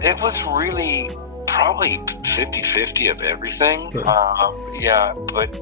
It was really probably 50-50 of everything. Okay. Yeah, but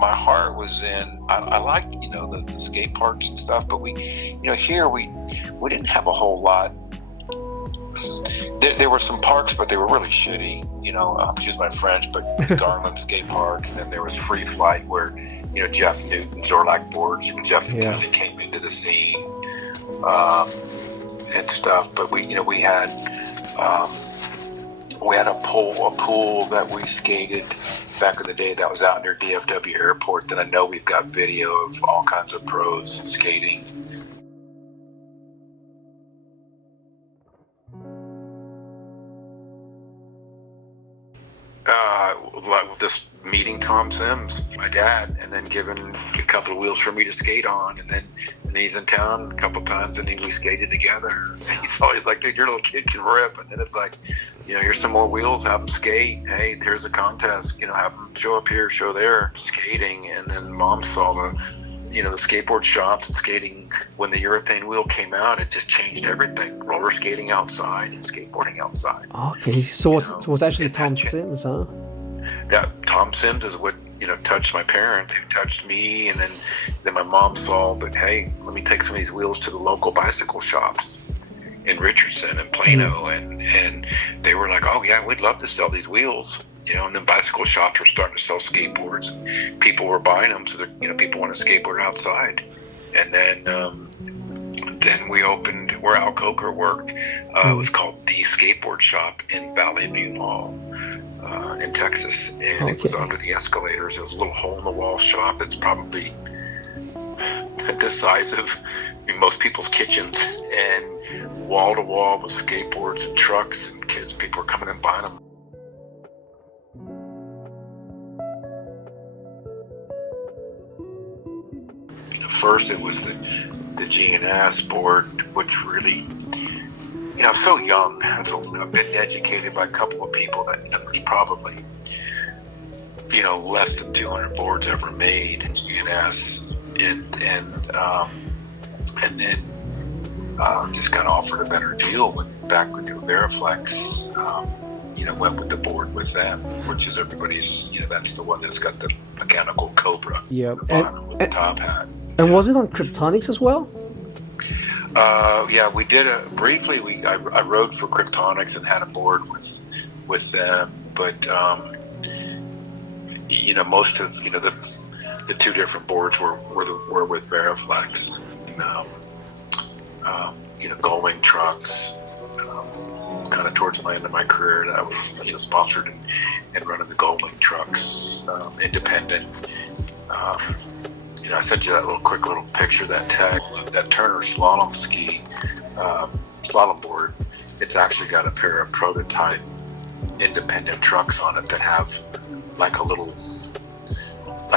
my heart was in. I liked the skate parks and stuff, but here we didn't have a whole lot. There were some parks, but they were really shitty. Excuse my French, but Darlin Skate Park, and then there was Free Flight, where Jeff Newton's Zorlak boards, and Jeff kind of came into the scene and stuff. But we had a pool that we skated back in the day that was out near DFW Airport. That I know we've got video of all kinds of pros skating. Just meeting Tom Sims, my dad, and then giving a couple of wheels for me to skate on, and then he's in town a couple times, and then we skated together. And he's always like, "Dude, your little kid can rip." And then it's like, here's some more wheels, have them skate. Hey, here's a contest, have them show up here, show there, skating. And then Mom saw the skateboard shops and skating. When the urethane wheel came out, it just changed everything. Roller skating outside and skateboarding outside. Okay, so it was actually Tom Sims, huh? That Tom Sims is what touched my parent, who touched me, and then my mom saw that, hey, let me take some of these wheels to the local bicycle shops in Richardson and Plano, and they were like, oh yeah, we'd love to sell these wheels, and then bicycle shops were starting to sell skateboards, and people were buying them, so that people want to skateboard outside. And then we opened where Al Coker worked. It was called The Skateboard Shop in Valley View Mall. In Texas, and it was under the escalators. It was a little hole-in-the-wall shop that's probably the size of most people's kitchens, and wall-to-wall with skateboards and trucks and kids. People were coming and buying them. First, it was the GNS board, which really, so young. I've been educated by a couple of people that there's probably, less than 200 boards ever made in GNS, and then just got offered a better deal back when Veriflex, went with the board with them, which is everybody's, that's the one that's got the mechanical Cobra, yeah, with the top hat. And was it on Kryptonics as well? Yeah, we did briefly. I rode for Kryptonics and had a board with them, but most of the two different boards were with Veriflex. Gullwing trucks. Kind of towards the end of my career, that I was sponsored and running the Gullwing trucks, independent. I sent you that quick little picture, that Turner slalom ski, slalom board. It's actually got a pair of prototype independent trucks on it that have like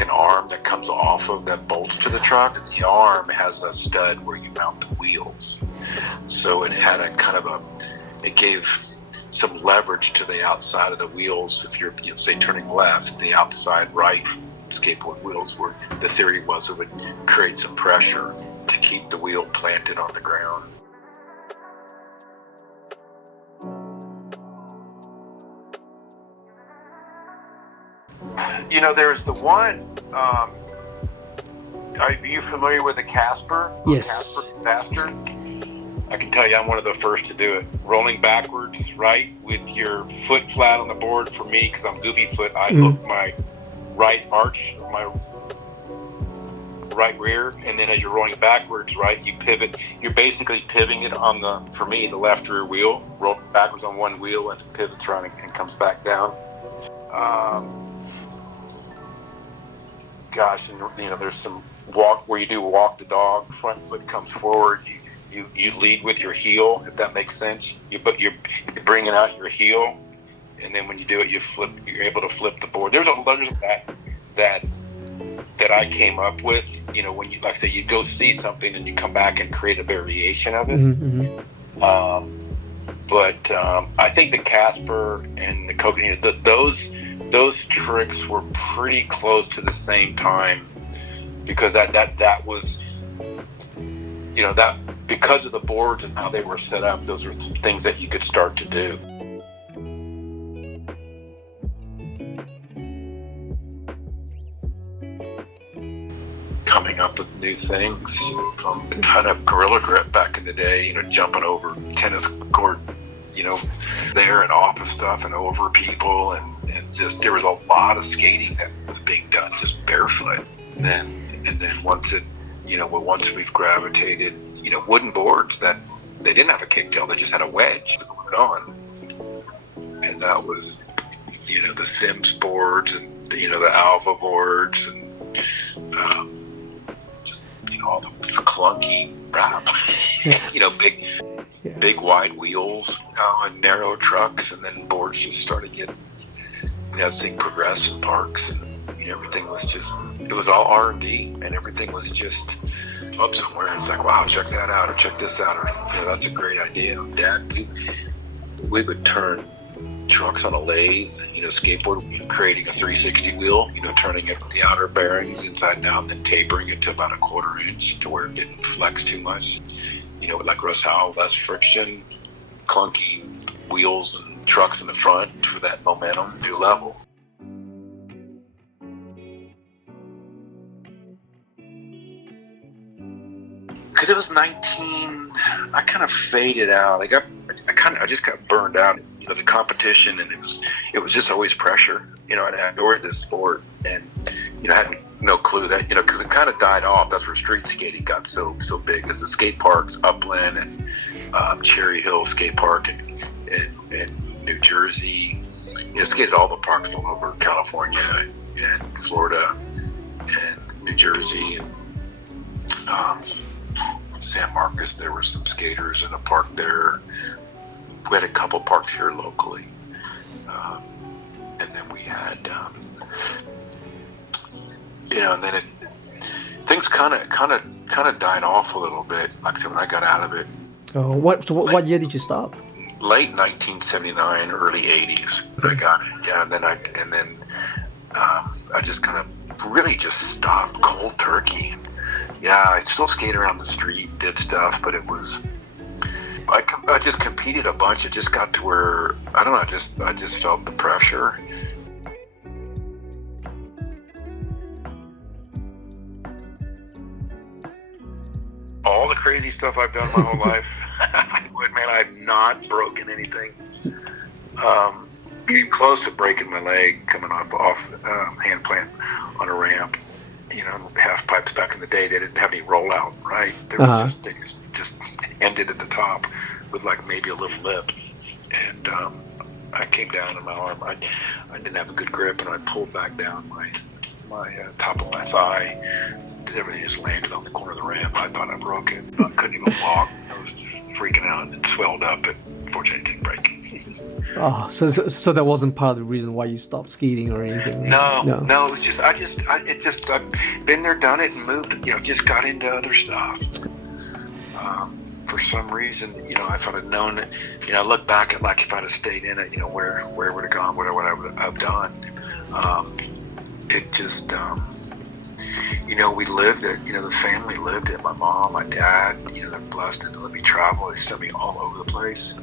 an arm that comes off of that bolts to the truck, and the arm has a stud where you mount the wheels. So it had a kind of it gave some leverage to the outside of the wheels. If you're, say, turning left, the outside right skateboard wheels, where the theory was it would create some pressure to keep the wheel planted on the ground. There's the one, are you familiar with the Casper? Yes. Casper Bastard? I can tell you I'm one of the first to do it. Rolling backwards, right, with your foot flat on the board. For me, because I'm goofy foot, I hook my right arch, my right rear, and then as you're rolling backwards, right, you pivot. You're basically pivoting it on the left rear wheel. Roll backwards on one wheel and it pivots around and comes back down. And there's some walk where you do walk the dog. Front foot comes forward. You lead with your heel, if that makes sense. You're bringing out your heel, and then when you do it, you're able to flip the board. There's a bunch of that I came up with. When you, like I say, you go see something and you come back and create a variation of it. Mm-hmm. But I think the Casper and the Coke, those tricks were pretty close to the same time, because that was, because of the boards and how they were set up, those were things that you could start to do. Coming up with new things, from a ton of gorilla grip back in the day, jumping over tennis court, there and off of stuff and over people, and just there was a lot of skating that was being done just barefoot. And then once we've gravitated, wooden boards that they didn't have a kicktail, they just had a wedge to put it on, and that was the Sims boards and the Alva boards and all the clunky crap, big wide wheels, and narrow trucks, and then boards just started getting, seeing progress in parks, and everything was just, it was all R&D, and everything was just up somewhere. It's like, wow, check that out, or check this out, or that's a great idea. Dad, we would turn trucks on a lathe, skateboard, creating a 360 wheel, turning it the outer bearings inside and out, and then tapering it to about a 1/4 inch to where it didn't flex too much. Like Russ Howell, less friction, clunky wheels and trucks in the front for that momentum, new level. Because it was 19, I kind of faded out. I just got burned out. The competition, and it was just always pressure. And I adored this sport, and I had no clue that because it kind of died off. That's where street skating got so big. There's the skate parks, Upland and Cherry Hill Skate Park in New Jersey. Skated all the parks all over California and Florida and New Jersey and San Marcos. There were some skaters in a park there. We had a couple parks here locally, and then we had, and then things kind of died off a little bit. Like I said, when I got out of it. Oh, what year did you stop? Late 1979, early 80s. I got it. Yeah, and then I just kind of really just stopped cold turkey. Yeah, I still skated around the street, did stuff, but it was. I just competed a bunch. It just got to where I don't know. I just felt the pressure. All the crazy stuff I've done my whole life, man, I've not broken anything. Came close to breaking my leg coming off hand plant on a ramp. Half pipes back in the day, they didn't have any rollout, right? They just ended at the top with like maybe a little lip, and I came down in my arm. I didn't have a good grip, and I pulled back down my top of my thigh. Everything just landed on the corner of the ramp. I thought I broke it. I couldn't even walk. I was just freaking out and swelled up, but fortunately it didn't break. Oh, so that wasn't part of the reason why you stopped skating or anything? No. It's just I've been there, done it, and moved. Just got into other stuff. For some reason, if I'd have known it, I look back at like if I'd have stayed in it, where would have gone, what I would have done. It just, we lived it. The family lived it. My mom, my dad, they're blessed to let me travel. They sent me all over the place.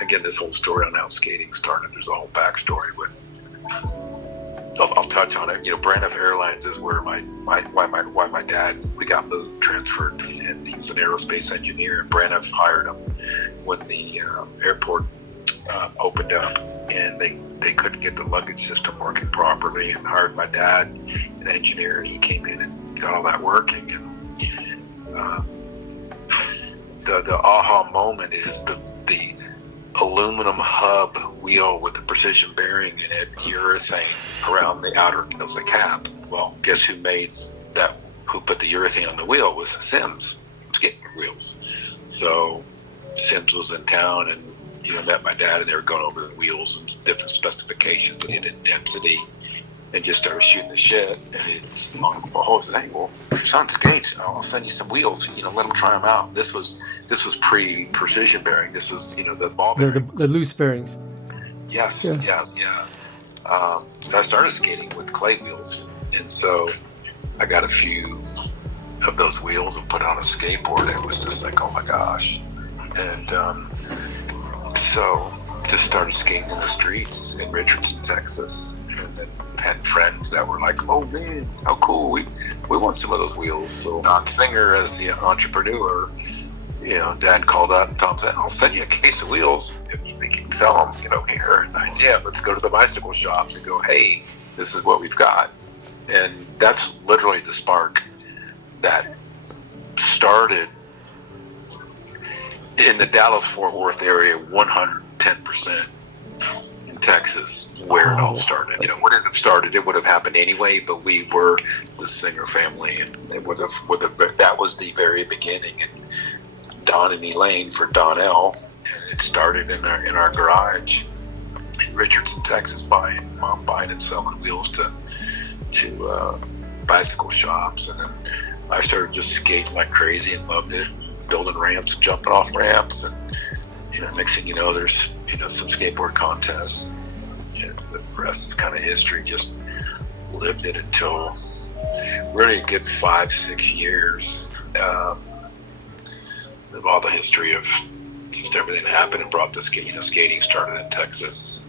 Again, this whole story on how skating started, there's a whole backstory with. So I'll touch on it. Braniff Airlines is where why my dad, we got moved, transferred, and he was an aerospace engineer. And Braniff hired him when the airport opened up, and they couldn't get the luggage system working properly, and hired my dad, an engineer, and he came in and got all that working. And the aha moment is the aluminum hub wheel with the precision bearing in it, urethane around the outer, the cap. Well, guess who made that? Who put the urethane on the wheel was Sims skate wheels. So Sims was in town and met my dad, and they were going over the wheels and different specifications and density, and just started shooting the shit. And it's long behold, said, "Hey, well, if your son skates, I'll send you some wheels. Let him try them out." This was pre-precision bearing. This was the ball bearing, the loose bearings. Yes, yeah. So I started skating with clay wheels, and so I got a few of those wheels and put on a skateboard. It was just like, oh my gosh. And so just started skating in the streets in Richardson, Texas, and then had friends that were like, oh man, how cool, we want some of those wheels. So Donel Singer, as the entrepreneur, Dad called up and Tom said, I'll send you a case of wheels if you think you can sell them, here. And let's go to the bicycle shops and go, hey, this is what we've got. And that's literally the spark that started in the Dallas-Fort Worth area 110% in Texas, where it all started. Would it have started? It would have happened anyway, but we were the Singer family, and that was the very beginning. And Don and Elaine for Donel, it started in our garage in Richardson, Texas, Mom buying and selling wheels to bicycle shops, and then I started just skating like crazy and loved it, building ramps and jumping off ramps, and next thing you know, there's some skateboard contests, and the rest is kind of history. Just lived it until really a good 5-6 years of all the history of just everything that happened and brought the skating started in Texas.